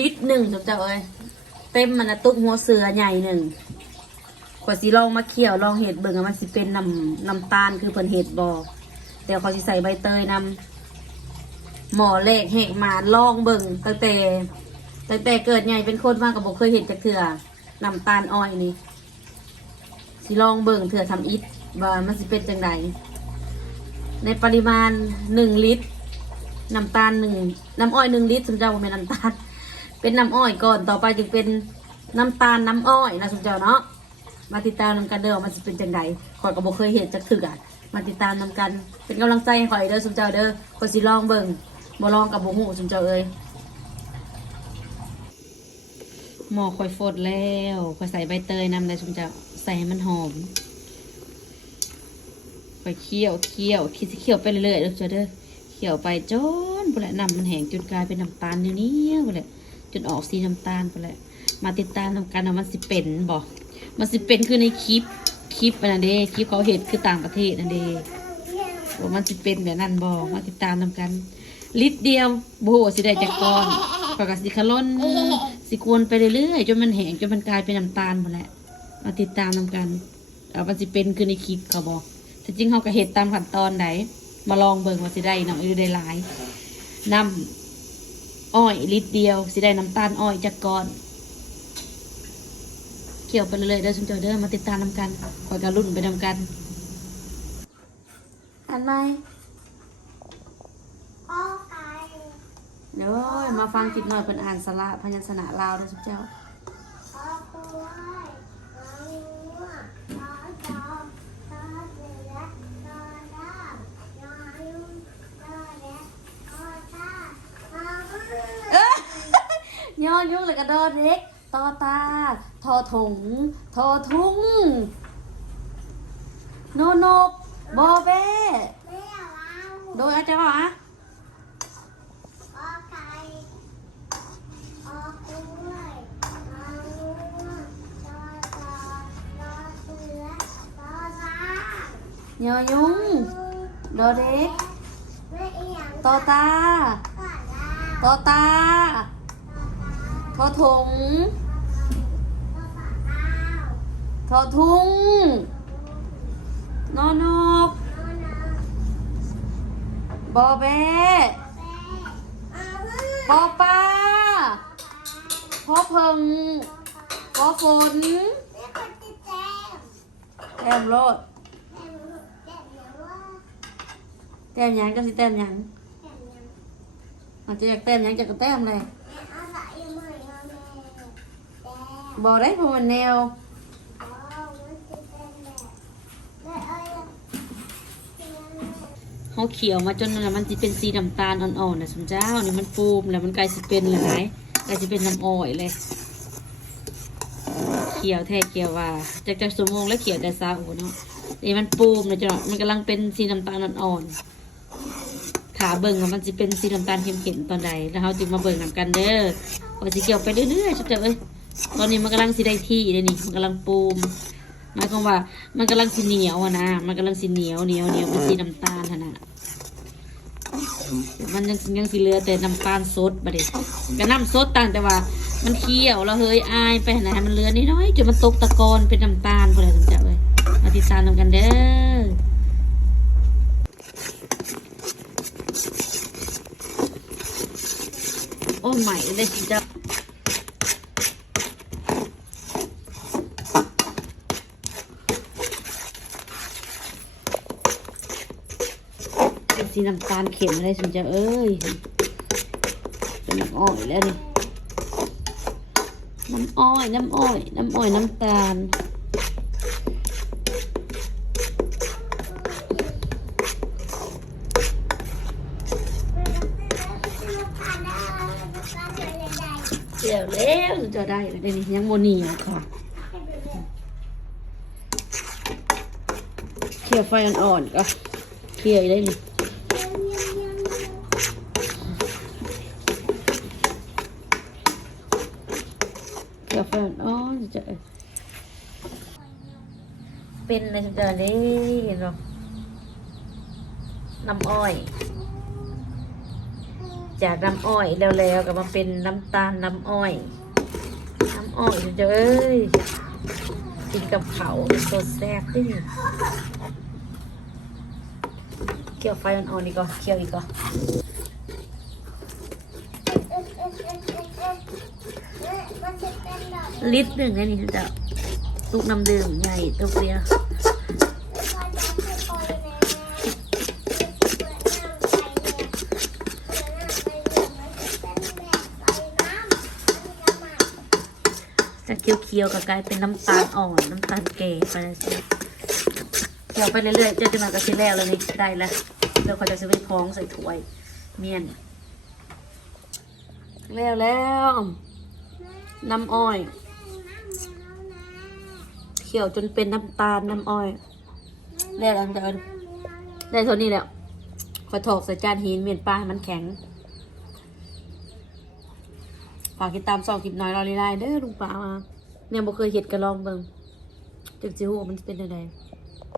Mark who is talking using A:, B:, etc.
A: ลิตรหนึ่งจุ๊บเจ้าเอ้ยเต็มมันนะตุกหัวเสือใหญ่หนึ่งขวดสีลองมาเคี่ยวลองเห็ดเบิ่งมันสิเป็นน้ำน้ำตาลคือเพิ่นเห็ดบอเดี๋ยวเขาสิใส่ใบเตยนำหมอเลขเหกมาลองเบิ่งตั้งแต่ตั้งแต่เกิดใหญ่เป็นคนมากกับบอกเคยเห็นจากเถื่อน้ำตาลอ้อยนี่สิลองเบิ่งเถื่อทำอิฐว่ามันสิเป็นจังไดในปริมาณหนึ่งลิตรน้ำตาลหนึ่งน้ำอ้อยหนึ่งลิตรสมเจ้าบ่แม่นน้ำตาล เป็นน้ำอ้อยก่อนต่อไปจึงเป็นน้ำตาลน้ำอ้อยนะสมเจ้าเนาะมาติดตามนำกันเด้อมันจะเป็นจังไดข่อยก็บ่เคยเห็นจักถึกอะมาติดตามนำกันเป็นกำลังใจให้ข่อยเด้อสมเจ้าเด้อข่อยสิลองเบิ่งบ่ลองกับบ่ฮู้สมเจ้าเอ้ยหมอข่อยฟดแล้วข่อยใส่ใบเตยนำได้สมเจ้าใส่ให้มันหอมข่อยเคี่ยวเคี่ยวคิดสิเคี่ยวไปเรื่อยๆเด้อเจ้าเด้อเขียวไปจนไปแหละน้ำมันแห้งจนกลายเป็นน้ำตาลเนี้ยวๆไปแหละ จนออกสีน้ำตาลไปแหละมาติดตามทำกันว่ามันสิเป็นบอกมันสิเป็นคือในคลิปคลิปนนั้นเด้คลิปเขาเห็นคือต่างประเทศนั่นเด้ว่ามันสิเป็นแบบนั้นบอกมาติดตามทำกันลิตรเดียวโบสิได้จากก้อนปกติขล้นสิกวนไปเรื่อยๆจนมันแห้งจนมันกลายเป็นน้ำตาลหมดแหละมาติดตามทำกันเอามันสิเป็นคือในคลิปเขาบอกแต่จริงเขาก็เห็นตามขั้นตอนไหนมาลองเบิ่งว่าสิได้น้ำอือได้หลายน้ำ อ้อยลิตรเดียวสิได้น้ำตาลอ้อยจากก้อนเกี่ยวไปเรื่อยๆเด้อชุมเจ้าเด้อมาติดตามนำกันคอยการรุ่นไปนำกันอันไหม
B: ก็ไก่
A: เดี๋ยวมาฟังจิตหน่อยเป็นอ่านสระพยัญชนะลาวเด้อชุมเจ้า
B: ก็กล้วยก็งัวก็จอมก็เสือก็ดาวก็ยุ่งก็แดดก็ตาก็มือ
A: เอ้ย ย่อยุกเลยกระโดดเล็กตอตา ทอถงทอทุ่งโนนกบอเบ้
B: ไม่เอา
A: โดยอาจารย์ว่าอะ
B: ก็ไก่ก็กล้วยก็งัวก็จอมก็เสือก็ดาวย
A: อยุงโดเด็ก
B: ไม่เอียง
A: ตอตา
B: ก็ดาว
A: ตอตา ทอถงทอทุงนอนกบอเบ้
B: ปอ
A: ปลาพอเพิงปอฝน
B: แต้ม
A: โลด
B: แต้มยัง
A: ก็สิแต้มยังอาจจะอยากแต้มยังจะก็แต้มเลย
B: แม่เอาใส่มือมาแม่แต้ม
A: บอได้เพราะมันแนว
B: เขา
A: เขียวมาจนนั่นน่ะมันจะเป็นสีน้ำตาลอ่อนๆนะสมเจ้านี่มันฟูมแล้วมันกลายสิเป็นเลยไหมกลายสิเป็นน้ำอ้อยเลย เขียวแท้เขียวว่าจากจากสมงแล้วเขียวแต่ซาโอเนาะนี่มันปูมเลยจ้ะมันกำลังเป็นสีน้ำตาลอ่อนๆขาเบิ่งมันจะเป็นสีน้ำตาลเข้มๆตอนใดแล้วเขาจึงมาเบิ่งนำกันเด้อว่าสิเกี่ยวไปเรื่อยๆชุดเจ้าเอ้ย ตอนนี้มันกำลังสิได้ที่เลยนี่มันกำลังปูมหมายความว่า มันกำลังสิเหนียวอะนะมันกำลังสิเหนียวเหนียวเหนียวเป็นสีน้ำตาลขนาดมันยังยังสิเหลือแต่น้ำตาลสดบัดนี้ก็น้ำสดต่างแต่ว่า มันเคี่ยวแล้วเฮ้ยอายไปไหนมันเหลือนิดน้อยจนมันตกตะกอนเป็นน้ำตาลพอเลยถึงจะเลยมาติดตามกันเด้อโอ้ใหม่เลยจ้า สีน้ำตาลเข็มเลยสิจ้าเอ้ยเป็นน้ำอ้อยแล้วนี่น้ำอ้อย น้ำอ้อย น้ำอ้อยน้ำตาลเดี๋ยวแล้วจะได้แล้วเดี๋ยวนี้ยังโมนีอยู่ค่ะเคี่ยวไฟอ่อนๆก็เคี่ยวได้เคี่ย วไฟอ่อจะเป็นในสัปดาห์นี้เห็นหรอน้ำอ้อย จากน้ำอ้อยแล้วแล้วก็มาเป็นน้ำตาลน้ำอ้อย น้ำอ้อยเด้อเอ้ยกินกับเขาวสดแซ่บดิ เคี่ยวไฟอ่อนๆอีกก่อนเคี่ยวอีกก่อนลิตรหนึ่งนะนี่จะตุกน้ำดื่มใหญ่ตุกเดียว
B: จะให้คอยนะเปิดน้ำใส่เนี่ยเปิดน้ำใส่เนี่ยมันจะเคี้
A: ยวๆก็กลายเป็นน้ำตาลอ่อนน้ำตาลแก่ไปเลยสิเคี่ยวไปเรื่อยๆเจอจะมากระชิ้นแล้วแล้วนี่ได้แล้วเดี๋ยวเขาจะซื้อไปพ้องใส่ถ้วย เมียนแล้วแล้วน้ำอ้อยเคี่ยวจนเป็นน้ำตาลน้ำอ้อยแล้วหลังจากนั้นได้เท่านี้แล้วขอถกใส่จานหินเมียนปลาให้มันแข็งฝากติดตามสองคลิปน้อยรอลีไลเด้อลุงป้ามาเนี่ยบ่เคยเห็ดกระลองเบิ่งจึงสิฮู้ว่ามันเป็นยังไง